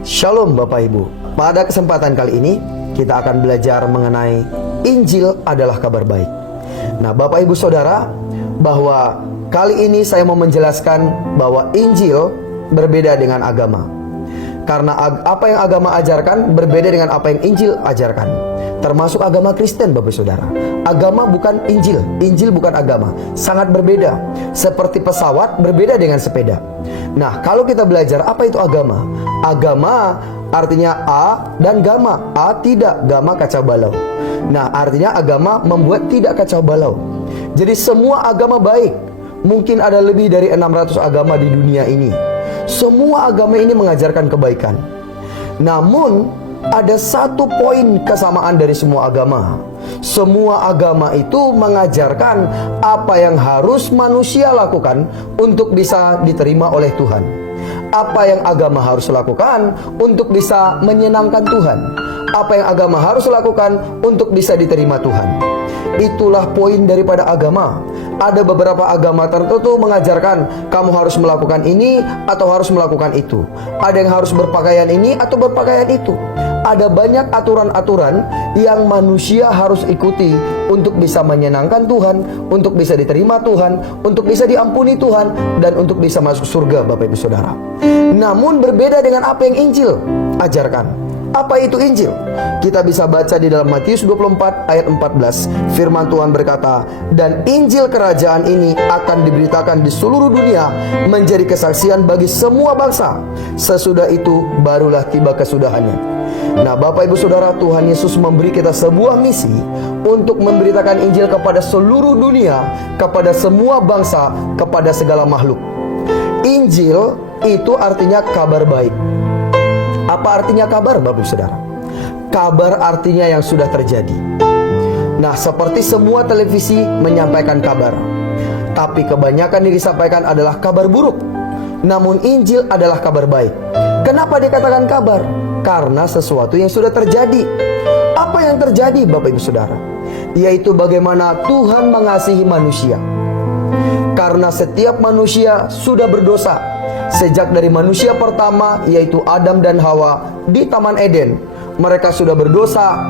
Shalom Bapak Ibu. Pada kesempatan kali ini kita akan belajar mengenai Injil adalah kabar baik. Nah Bapak Ibu Saudara, bahwa kali ini saya mau menjelaskan bahwa Injil berbeda dengan agama. Karena apa yang agama ajarkan berbeda dengan apa yang Injil ajarkan. Termasuk agama Kristen Bapak Saudara. Agama bukan Injil, Injil bukan agama. Sangat berbeda. Seperti pesawat berbeda dengan sepeda. Nah kalau kita belajar apa itu agama? Agama artinya A dan gama. A tidak, gama kacau balau. Nah artinya agama membuat tidak kacau balau. Jadi semua agama baik. Mungkin ada lebih dari 600 agama di dunia ini. Semua agama ini mengajarkan kebaikan. Namun ada satu poin kesamaan dari semua agama. Semua agama itu mengajarkan apa yang harus manusia lakukan untuk bisa diterima oleh Tuhan. Apa yang agama harus lakukan untuk bisa menyenangkan Tuhan. Apa yang agama harus lakukan untuk bisa diterima Tuhan. Itulah poin daripada agama. Ada beberapa agama tertentu mengajarkan kamu harus melakukan ini atau harus melakukan itu. Ada yang harus berpakaian ini atau berpakaian itu. Ada banyak aturan-aturan yang manusia harus ikuti untuk bisa menyenangkan Tuhan, untuk bisa diterima Tuhan, untuk bisa diampuni Tuhan, dan untuk bisa masuk surga Bapak Ibu Saudara. Namun berbeda dengan apa yang Injil ajarkan. Apa itu Injil? Kita bisa baca di dalam Matius 24 ayat 14. Firman Tuhan berkata, "Dan Injil kerajaan ini akan diberitakan di seluruh dunia menjadi kesaksian bagi semua bangsa. Sesudah itu barulah tiba kesudahannya." Nah Bapak Ibu Saudara, Tuhan Yesus memberi kita sebuah misi untuk memberitakan Injil kepada seluruh dunia, kepada semua bangsa, kepada segala makhluk. Injil itu artinya kabar baik. Apa artinya kabar Bapak Ibu Saudara? Kabar artinya yang sudah terjadi. Nah seperti semua televisi menyampaikan kabar, tapi kebanyakan yang disampaikan adalah kabar buruk. Namun Injil adalah kabar baik. Kenapa dikatakan kabar? Karena sesuatu yang sudah terjadi. Apa yang terjadi Bapak Ibu Saudara? Yaitu bagaimana Tuhan mengasihi manusia. Karena setiap manusia sudah berdosa. Sejak dari manusia pertama, yaitu Adam dan Hawa di Taman Eden, mereka sudah berdosa.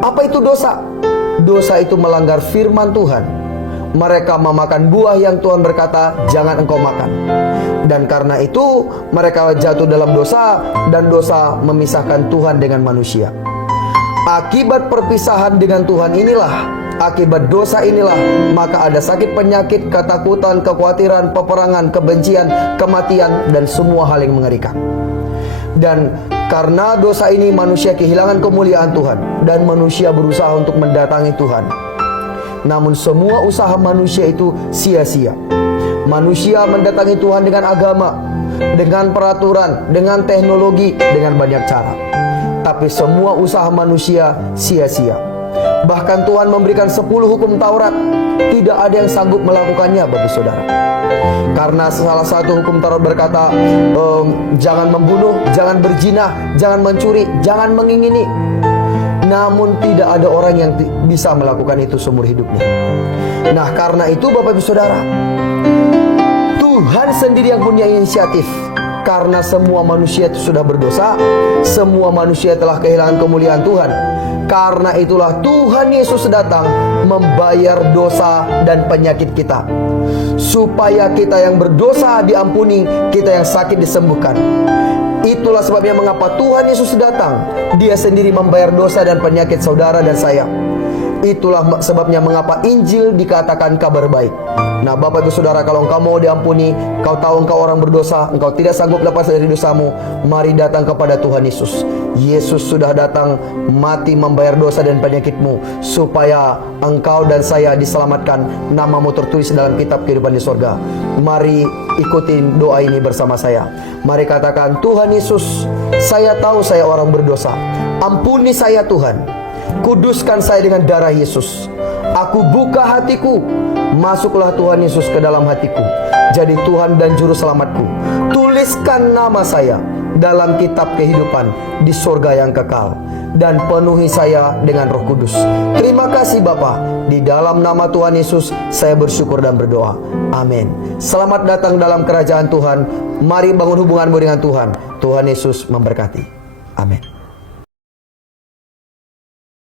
Apa itu dosa? Dosa itu melanggar firman Tuhan. Mereka memakan buah yang Tuhan berkata, "Jangan engkau makan." Dan karena itu mereka jatuh dalam dosa, dan dosa memisahkan Tuhan dengan manusia. Akibat perpisahan dengan Tuhan inilah, akibat dosa inilah, maka ada sakit penyakit, ketakutan, kekhawatiran, peperangan, kebencian, kematian, dan semua hal yang mengerikan. Dan karena dosa ini manusia kehilangan kemuliaan Tuhan, dan manusia berusaha untuk mendatangi Tuhan. Namun semua usaha manusia itu sia-sia. Manusia mendatangi Tuhan dengan agama, dengan peraturan, dengan teknologi, dengan banyak cara. Tapi semua usaha manusia sia-sia. Bahkan Tuhan memberikan 10 hukum Taurat. Tidak ada yang sanggup melakukannya Bapak Saudara. Karena salah satu hukum Taurat berkata, jangan membunuh, jangan berzina, jangan mencuri, jangan mengingini. Namun tidak ada orang yang bisa melakukan itu seumur hidupnya. Nah karena itu Bapak Ibu Saudara, Tuhan sendiri yang punya inisiatif. Karena semua manusia itu sudah berdosa, semua manusia telah kehilangan kemuliaan Tuhan. Karena itulah Tuhan Yesus datang membayar dosa dan penyakit kita, supaya kita yang berdosa diampuni, kita yang sakit disembuhkan. Itulah sebabnya mengapa Tuhan Yesus datang. Dia sendiri membayar dosa dan penyakit saudara dan saya. Itulah sebabnya mengapa Injil dikatakan kabar baik. Nah Bapak Ibu Saudara, kalau engkau mau diampuni, kau tahu engkau orang berdosa, engkau tidak sanggup lepas dari dosamu, mari datang kepada Tuhan Yesus. Yesus sudah datang mati membayar dosa dan penyakitmu, supaya engkau dan saya diselamatkan, namamu tertulis dalam kitab kehidupan di sorga. Mari ikutin doa ini bersama saya. Mari katakan, Tuhan Yesus, saya tahu saya orang berdosa. Ampuni saya Tuhan. Kuduskan saya dengan darah Yesus. Aku buka hatiku. Masuklah Tuhan Yesus ke dalam hatiku. Jadi Tuhan dan Juru Selamatku. Tuliskan nama saya dalam kitab kehidupan di surga yang kekal. Dan penuhi saya dengan Roh Kudus. Terima kasih Bapa. Di dalam nama Tuhan Yesus saya bersyukur dan berdoa. Amin. Selamat datang dalam kerajaan Tuhan. Mari bangun hubunganmu dengan Tuhan. Tuhan Yesus memberkati. Amin.